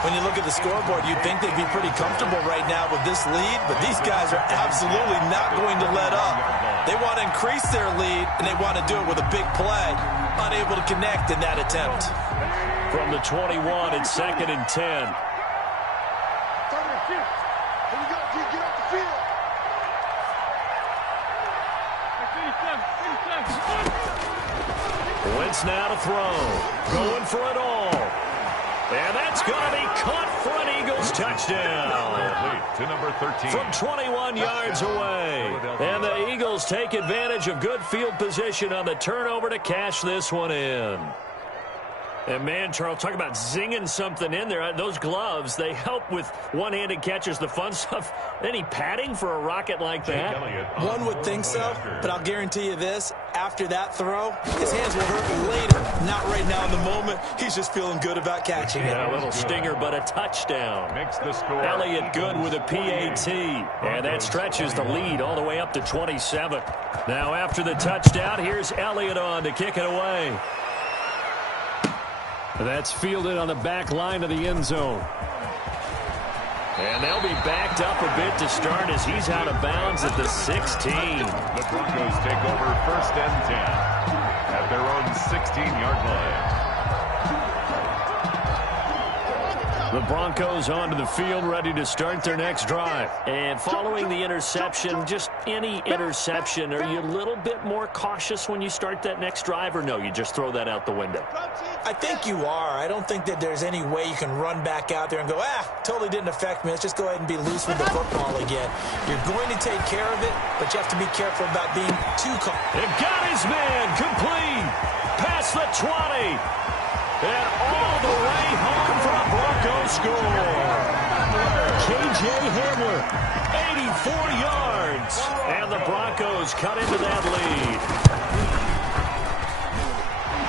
When you look at the scoreboard, you'd think they'd be pretty comfortable right now with this lead, but these guys are absolutely not going to let up. They want to increase their lead, and they want to do it with a big play. Unable to connect in that attempt. From the 21, it's 2nd and 10. Here we go, D. Get off the field. Wentz now to throw. Going for it all. And that's going to be caught for an Eagles touchdown. To number 13. From 21 yards away. And the Eagles take advantage of good field position on the turnover to cash this one in. And, man, Charles, talk about zinging something in there. Those gloves, they help with one-handed catches, the fun stuff. Any padding for a rocket like that? One would think so, but I'll guarantee you this. After that throw, his hands will hurt later. Not right now in the moment. He's just feeling good about catching it. Yeah, a little stinger, but a touchdown. Makes the score. Elliott good with a PAT. And that stretches the lead all the way up to 27. Now, after the touchdown, here's Elliott on to kick it away. That's fielded on the back line of the end zone. And they'll be backed up a bit to start as he's out of bounds at the 16. The Broncos take over 1st and 10 at their own 16-yard line. The Broncos onto the field, ready to start their next drive. And following the interception, just any interception, are you a little bit more cautious when you start that next drive, or no, you just throw that out the window? I think you are. I don't think that there's any way you can run back out there and go, totally didn't affect me. Let's just go ahead and be loose with the football again. You're going to take care of it, but you have to be careful about being too cautious. It got his man complete past the 20. And all the way home for a Broncos score. K.J. Hamler, 84 yards. And the Broncos cut into that lead.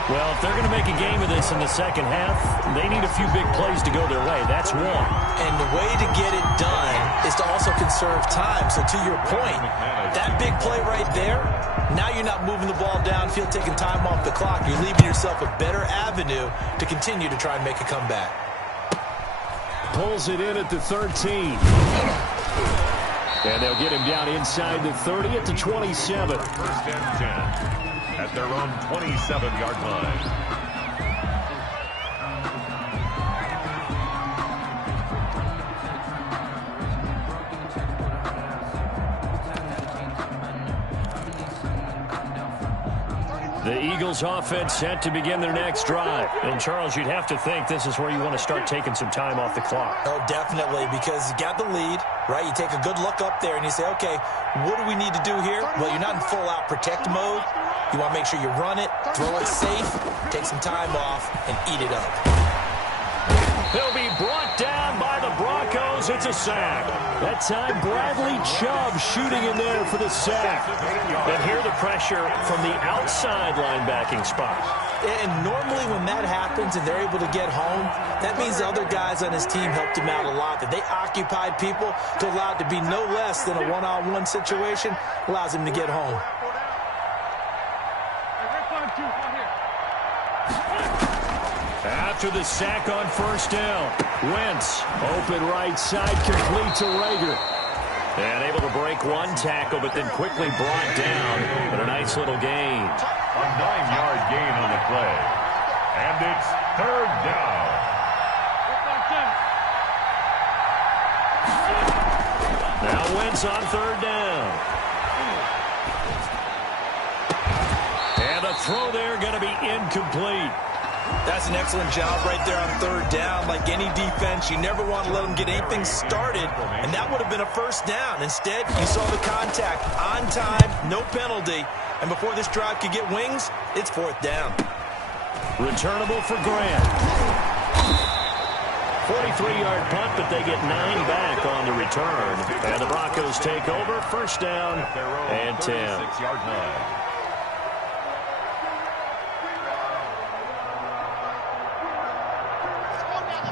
Well, if they're going to make a game of this in the second half, they need a few big plays to go their way. That's one. And the way to get it done is to also conserve time. So to your point, that big play right there, now you're not moving the ball downfield, taking time off the clock. You're leaving yourself a better avenue to continue to try and make a comeback. Pulls it in at the 13. And they'll get him down inside the 30 at the 27. 1st and 10 at their own 27-yard line. The Eagles offense set to begin their next drive. And, Charles, you'd have to think this is where you want to start taking some time off the clock. Oh, definitely, because you got the lead, right? You take a good look up there and you say, okay, what do we need to do here? Well, you're not in full-out protect mode. You want to make sure you run it, throw it safe, take some time off, and eat it up. He'll be brought down by the Broncos. It's a sack. That time, Bradley Chubb shooting in there for the sack. And here the pressure from the outside linebacking spot. And normally when that happens and they're able to get home, that means the other guys on his team helped him out a lot. That they occupied people to allow it to be no less than a one-on-one situation, allows him to get home. After the sack on 1st down, Wentz, open right side, complete to Rager. And able to break one tackle, but then quickly brought down. But a nice little gain. A 9-yard gain on the play. And it's 3rd down. Now Wentz on 3rd down. And the throw there going to be incomplete. That's an excellent job right there on 3rd down. Like any defense, you never want to let them get anything started, and that would have been a 1st down. Instead, you saw the contact on time, no penalty, and before this drive could get wings, it's 4th down. Returnable for Grant. 43-yard punt, but they get 9 back on the return. And the Broncos take over, 1st down and 10. 36-yard line.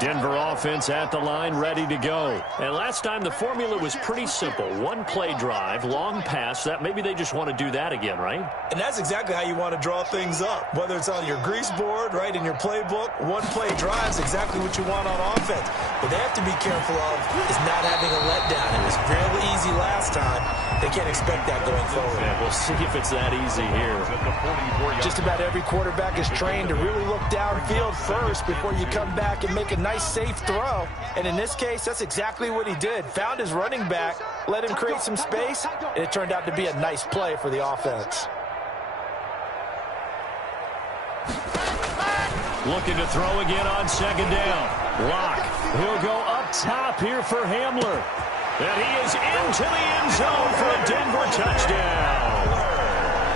Denver offense at the line, ready to go. And last time the formula was pretty simple. One play drive, long pass. That maybe they just want to do that again, right? And that's exactly how you want to draw things up. Whether it's on your grease board, right, in your playbook, one play drive is exactly what you want on offense. What they have to be careful of is not having a letdown. It was fairly easy last time. They can't expect that going forward. Yeah, we'll see if it's that easy here. Just about every quarterback is trained to really look downfield first before you come back and make a nice, safe throw. And in this case, that's exactly what he did. Found his running back, let him create some space, and it turned out to be a nice play for the offense. Looking to throw again on second down. Lock. He'll go up top here for Hamler. And he is into the end zone for a Denver touchdown.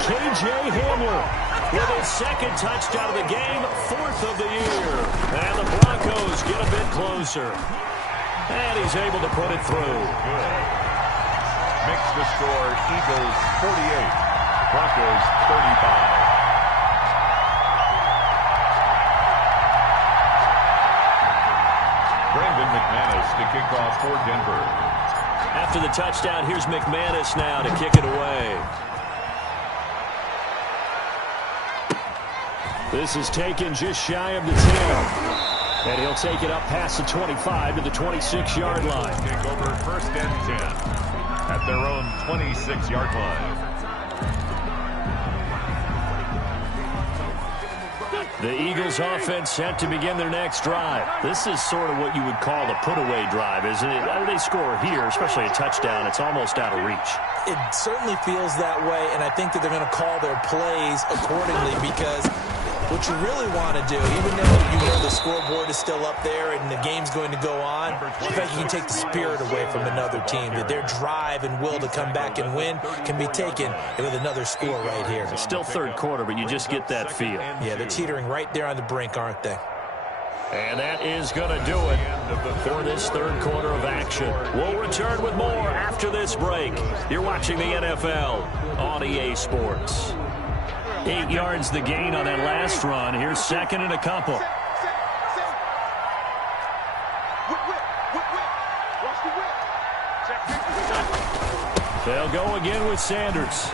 K.J. Hamler with his second touchdown of the game, 4th of the year. And the Broncos get a bit closer. And he's able to put it through. Good. Makes the score Eagles 48, Broncos 35. Brandon McManus to kick off for Denver. After the touchdown, here's McManus now to kick it away. This is taken just shy of the 10. And he'll take it up past the 25 to the 26-yard line. Take over 1st and 10 at their own 26-yard line. The Eagles offense set to begin their next drive. This is sort of what you would call a put-away drive, isn't it? They score here, especially a touchdown. It's almost out of reach. It certainly feels that way, and I think that they're going to call their plays accordingly because what you really want to do, even though you know the scoreboard is still up there and the game's going to go on, in fact, you can take the spirit away from another team. That their drive and will to come back and win can be taken with another score right here. It's still third quarter, but you just get that feel. Yeah, they're teetering right there on the brink, aren't they? And that is going to do it for this third quarter of action. We'll return with more after this break. You're watching the NFL on EA Sports. 8 yards the gain on that last run. Here's second and a couple. They'll go again with Sanders.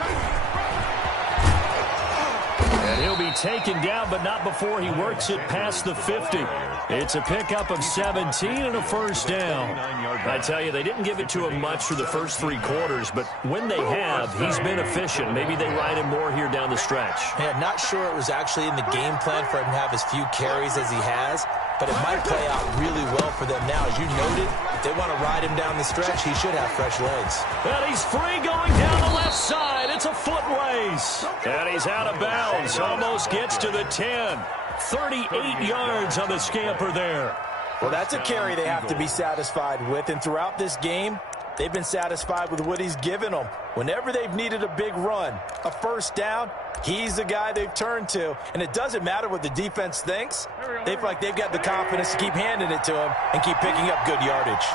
And he'll be taken down, but not before he works it past the 50. It's a pickup of 17 and a first down. I tell you, they didn't give it to him much for the first 3 quarters, but when they have, he's been efficient. Maybe they ride him more here down the stretch. Yeah, not sure it was actually in the game plan for him to have as few carries as he has, but it might play out really well for them now. As you noted, if they want to ride him down the stretch, he should have fresh legs. And he's free going down the left side. It's a foot race. And he's out of bounds. Almost gets to the 10. 38 yards on the scamper there. Well, that's a carry they have to be satisfied with. And throughout this game, they've been satisfied with what he's given them. Whenever they've needed a big run, a first down, he's the guy they've turned to. And it doesn't matter what the defense thinks. They feel like they've got the confidence to keep handing it to him and keep picking up good yardage.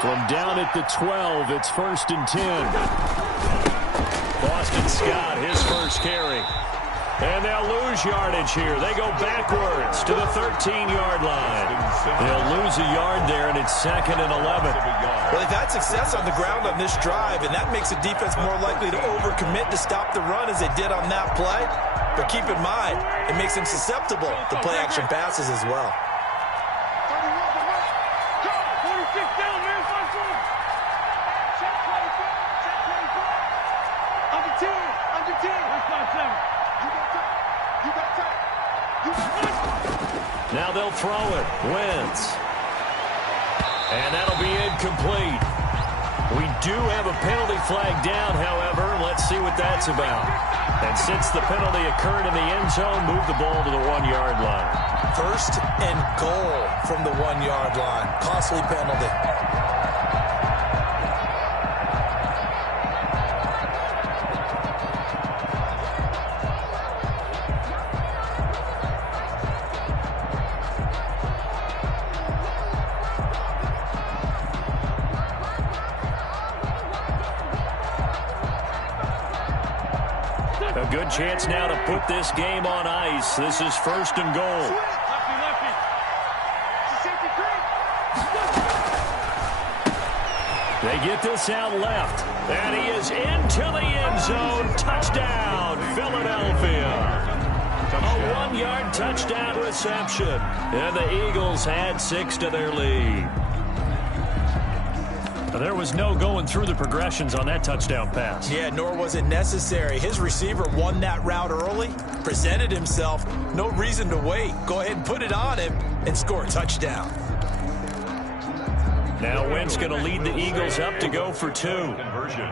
From down at the 12, it's 1st and 10. Boston Scott, his first carry. And they'll lose yardage here. They go backwards to the 13-yard line. They'll lose a yard there, and it's 2nd and 11. Well, they've had success on the ground on this drive, and that makes the defense more likely to overcommit to stop the run as they did on that play. But keep in mind, it makes them susceptible to play-action passes as well. 46 down, man. Check 24. Under 10. Under 10. That's 5-7. Now they'll throw it. Wentz. And that'll be incomplete. We do have a penalty flag down, however. Let's see what that's about. And since the penalty occurred in the end zone, move the ball to the 1-yard line. 1st and goal from the 1-yard line. Costly penalty. A good chance now to put this game on ice. This is 1st and goal. Lefty, lefty. It's a safety crew. They get this out left. And he is into the end zone. Touchdown, Philadelphia. A 1-yard touchdown reception. And the Eagles had 6 to their lead. There was no going through the progressions on that touchdown pass. Yeah, nor was it necessary. His receiver won that route early, presented himself. No reason to wait. Go ahead and put it on him and score a touchdown. Now Wentz going to lead the Eagles up to go for 2. Conversion.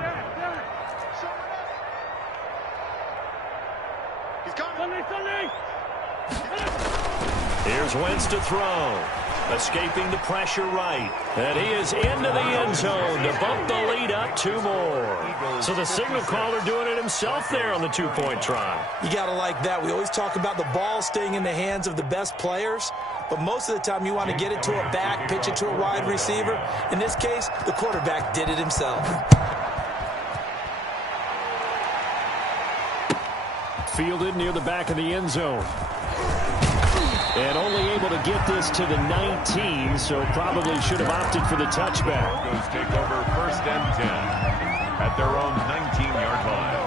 Here's Wentz to throw. Escaping the pressure right. And he is into the end zone to bump the lead up 2 more. So the signal caller doing it himself there on the 2-point try. You got to like that. We always talk about the ball staying in the hands of the best players. But most of the time you want to get it to a back, pitch it to a wide receiver. In this case, the quarterback did it himself. Fielded near the back of the end zone. And only able to get this to the 19, so probably should have opted for the touchback. Broncos take over 1st and 10 at their own 19-yard line.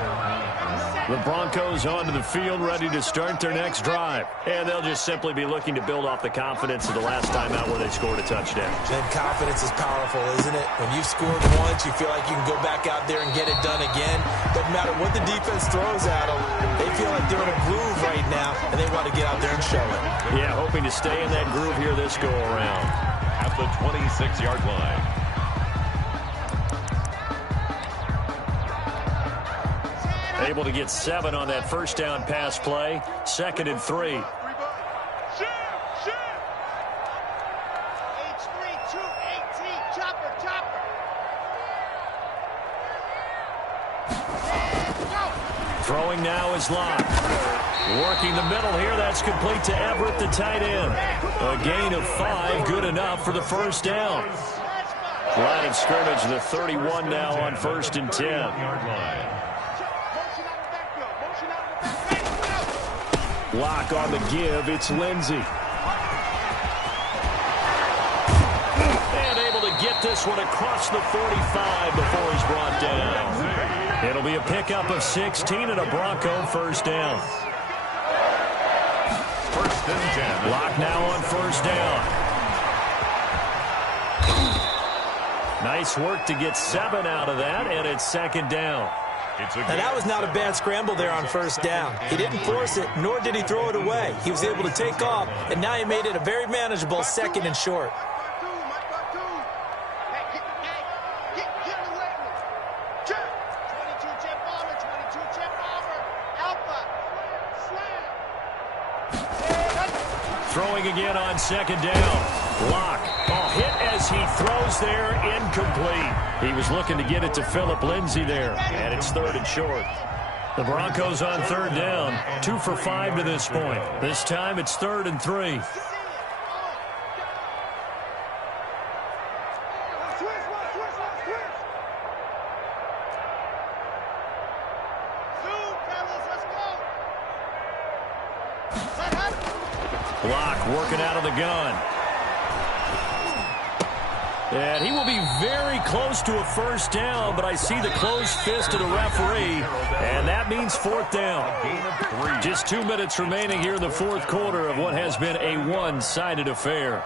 The Broncos onto the field, ready to start their next drive. And they'll just simply be looking to build off the confidence of the last time out where they scored a touchdown. And confidence is powerful, isn't it? When you've scored once, you feel like you can go back out there and get it done again. Doesn't matter what the defense throws at them. They feel like they're in a groove right now, and they want to get out there and show it. Yeah, hoping to stay in that groove here this go-around. At the 26-yard line. Able to get 7 on that first down pass play. 2nd and 3. H3, 2-18, chopper. Throwing now is Locke. Working the middle here. That's complete to Everett, the tight end. A gain of 5, good enough for the first down. Line of scrimmage, the 31 now on 1st and 10. Locke on the give. It's Lindsey. And able to get this one across the 45 before he's brought down. It'll be a pickup of 16 and a Bronco first down. 1st and 10. Locke now on 1st down. Nice work to get 7 out of that, and it's 2nd down. And that was not a bad scramble there on 1st down. He didn't force it, nor did he throw it away. He was able to take off, and now he made it a very manageable 2nd and short. Throwing again on 2nd down. Locke. Hit as he throws there, incomplete. He was looking to get it to Phillip Lindsay there, and it's 3rd and short. The Broncos on 3rd down, 2 for 5 to this point. This time it's 3rd and 3. Locke working out of the gun. And he will be very close to a first down, but I see the closed fist of the referee, and that means 4th down. Just 2 minutes remaining here in the 4th quarter of what has been a one-sided affair.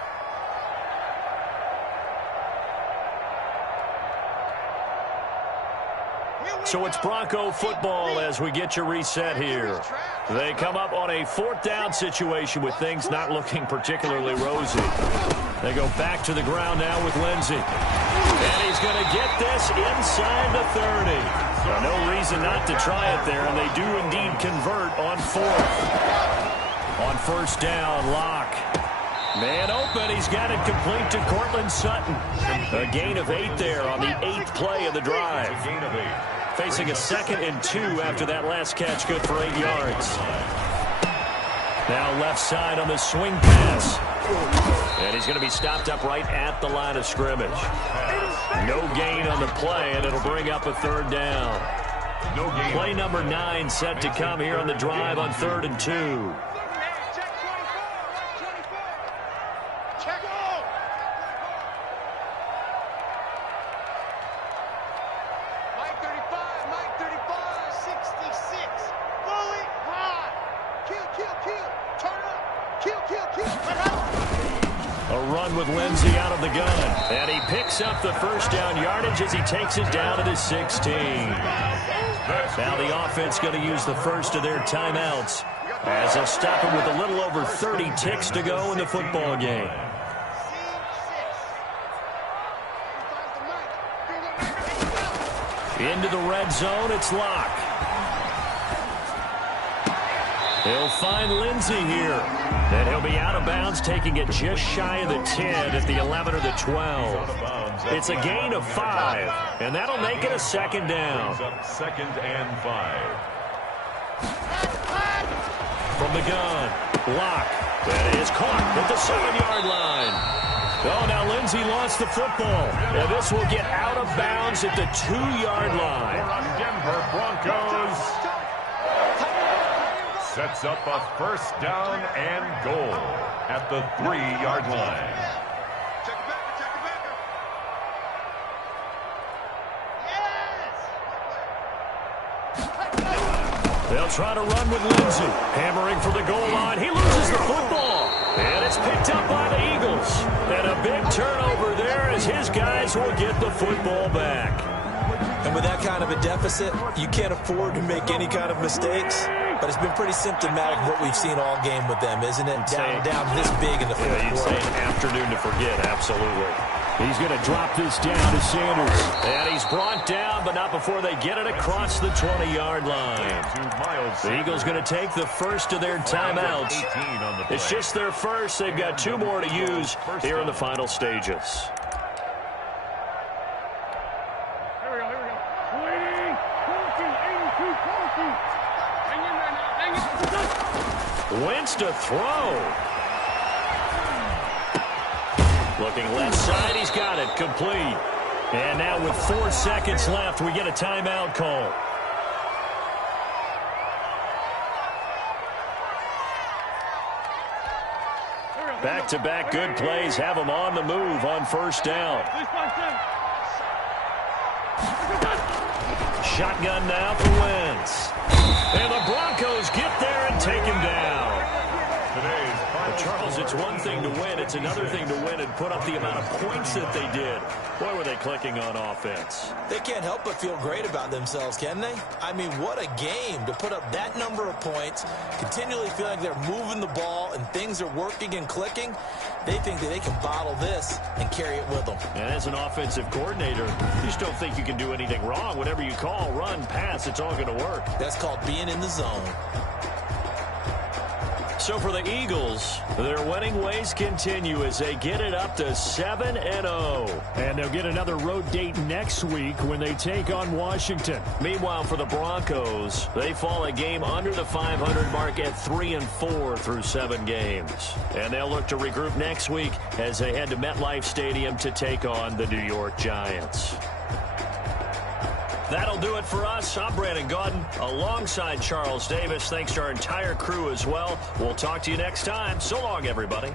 So it's Bronco football as we get you reset here. They come up on a 4th down situation with things not looking particularly rosy. They go back to the ground now with Lindsey. And he's going to get this inside the 30. So no reason not to try it there, and they do indeed convert on 4th. On 1st down, Locke. Man open, he's got it complete to Cortland Sutton. A gain of 8 there on the 8th play of the drive. Gain of 8. Facing a 2nd and 2 after that last catch, good for 8 yards. Now left side on the swing pass. And he's going to be stopped up right at the line of scrimmage. No gain on the play, and it'll bring up a 3rd down. No gain. Play number 9 set to come here on the drive on 3rd and 2. A run with Lindsey out of the gun. And he picks up the first down yardage as he takes it down to the 16. Now the offense going to use the first of their timeouts as they'll stop it with a little over 30 ticks to go in the football game. Into the red zone, it's Locke. He'll find Lindsey here. And he'll be out of bounds, taking it just shy of the 10 at the 11 or the 12. It's a gain of 5, and that'll make it a second down. Second and 5. From the gun, Locke. That is caught at the 7-yard line. Oh, now Lindsey lost the football. And this will get out of bounds at the 2-yard line. Denver Broncos sets up a first down and goal at the 3-yard line. They'll try to run with Lindsey. Hammering for the goal line. He loses the football. And it's picked up by the Eagles. And a big turnover there as his guys will get the football back. And with that kind of a deficit, you can't afford to make any kind of mistakes. But it's been pretty symptomatic of what we've seen all game with them, isn't it? Down this big in the fourth quarter. You'd say an afternoon to forget, absolutely. He's going to drop this down to Sanders. And he's brought down, but not before they get it across the 20-yard line. The Eagles going to take the first of their timeouts. It's just their first. They've got 2 more to use here in the final stages. Here we go. Waiting. 82, 40. Wentz to throw. Looking left side, he's got it, complete. And now with 4 seconds left, we get a timeout call. Back-to-back good plays have them on the move on first down. Shotgun now for Wentz. And the Broncos get there and take him down. Charles, it's one thing to win. It's another thing to win and put up the amount of points that they did. Boy, were they clicking on offense. They can't help but feel great about themselves, can they? I mean, what a game to put up that number of points, continually feel like they're moving the ball and things are working and clicking. They think that they can bottle this and carry it with them. And as an offensive coordinator, you just don't think you can do anything wrong. Whatever you call, run, pass, it's all going to work. That's called being in the zone. So for the Eagles, their winning ways continue as they get it up to 7-0. And they'll get another road date next week when they take on Washington. Meanwhile, for the Broncos, they fall a game under the 500 mark at 3-4 through 7 games. And they'll look to regroup next week as they head to MetLife Stadium to take on the New York Giants. That'll do it for us. I'm Brandon Gaudin alongside Charles Davis. Thanks to our entire crew as well. We'll talk to you next time. So long, everybody.